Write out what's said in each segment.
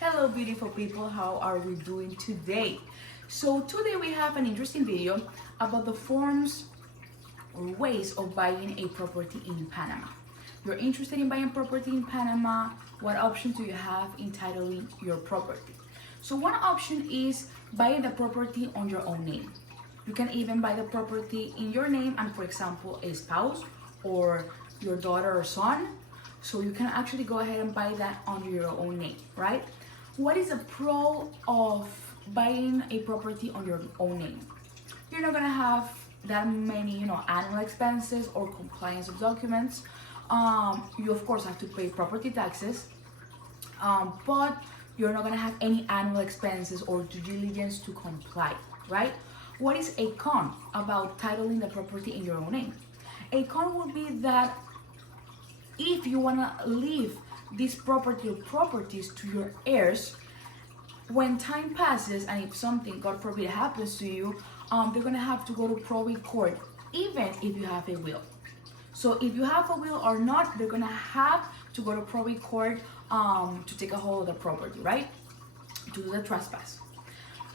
Hello beautiful people, how are we doing today? So today we have an interesting video about the forms or ways of buying a property in Panama. You're interested in buying property in Panama, what options do you have in titling your property? So one option is buying the property on your own name. You can even buy the property in your name and, for example, a spouse or your daughter or son. So you can actually go ahead and buy that under your own name, right? What is the pro of buying a property on your own name? You're not gonna have that many, annual expenses or compliance of documents. You of course have to pay property taxes, but you're not gonna have any annual expenses or due diligence to comply, right? What is a con about titling the property in your own name? A con would be that if you wanna leave this property or properties to your heirs, when time passes and if something, God forbid, happens to you, they're gonna have to go to probate court, even if you have a will. So if you have a will or not, they're gonna have to go to probate court to take a hold of the property, right? To do the trespass.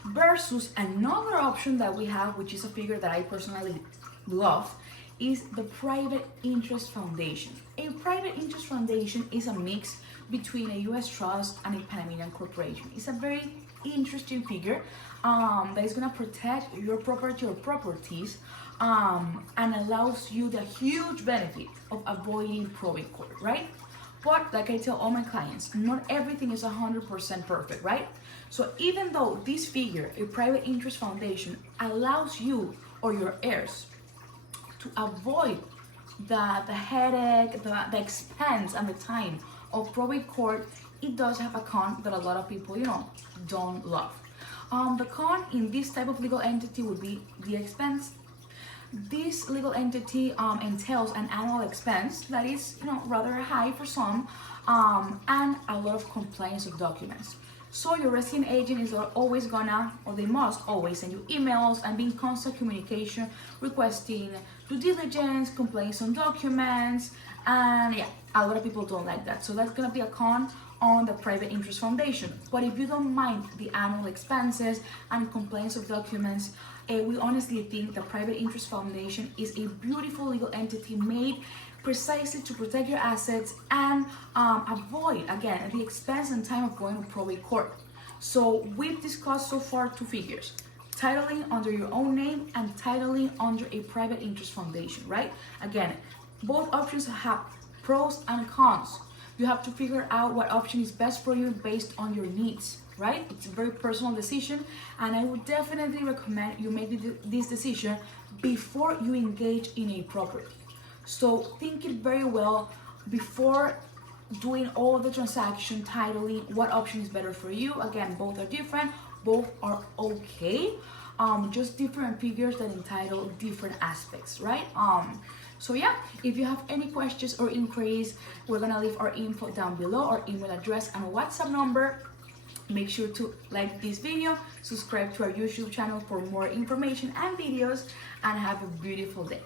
Versus another option that we have, which is a figure that I personally love, is the private interest foundation. A private interest foundation is a mix between a U.S. trust and a Panamanian corporation. It's a very interesting figure that is going to protect your property or properties and allows you the huge benefit of avoiding probate court, right? But like I tell all my clients, not everything is 100% perfect, right? So even though this figure, a private interest foundation, allows you or your heirs to avoid the headache, the expense and the time of probate court, it does have a con that a lot of people, don't love. The con in this type of legal entity would be the expense. This legal entity entails an annual expense that is, rather high for some, and a lot of compliance of documents. So your resident agent is always gonna, or they must always send you emails and be in constant communication requesting due diligence, complaints on documents, and yeah, a lot of people don't like that. So that's gonna be a con on the private interest foundation. But if you don't mind the annual expenses and complaints of documents, we honestly think the private interest foundation is a beautiful legal entity made precisely to protect your assets and avoid, again, the expense and time of going to probate court. So we've discussed so far two figures: titling under your own name and titling under a private interest foundation, right? Again, both options have pros and cons. You have to figure out what option is best for you based on your needs, right? It's a very personal decision, and I would definitely recommend you make this decision before you engage in a property. So think it very well before doing all the transaction, titling, what option is better for you. Again, both are different, both are okay, just different figures that entitle different aspects, right? So yeah, if you have any questions or inquiries, we're gonna leave our info down below, our email address and WhatsApp number. Make sure to like this video, subscribe to our YouTube channel for more information and videos, and have a beautiful day.